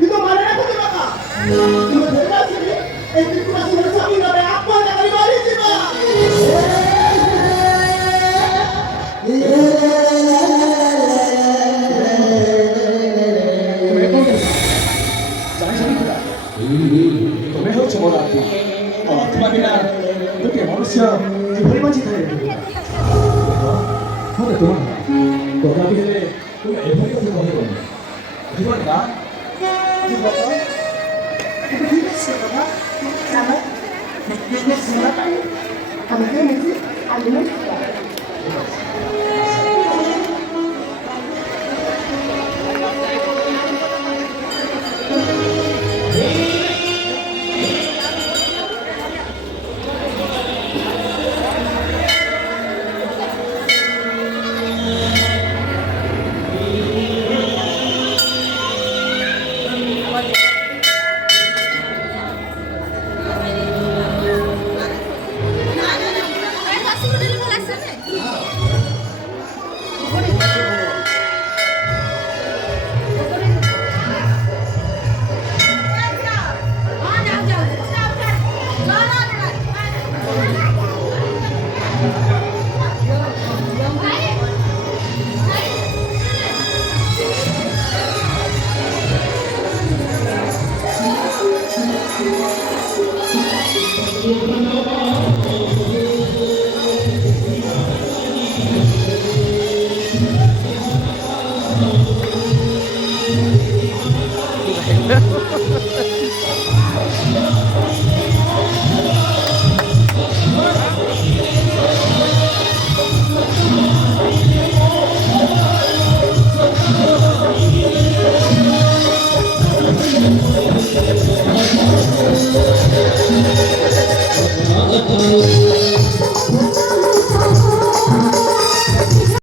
Itu mana aku coba kak? Itu benar sih. Itu masih bersama dengan apa yang kali balik sih pak? Jangan sedih kita. तुम्हें हो छोड़ आती और तुम्हारे बिना मुझे मनुष्य जीवन में जीता है हाँ तो तुम तो कभी ले तुम ऐसा ही क्यों बोले जीवन का जीवन का itu kita siapa sama kita siapa kami ini ada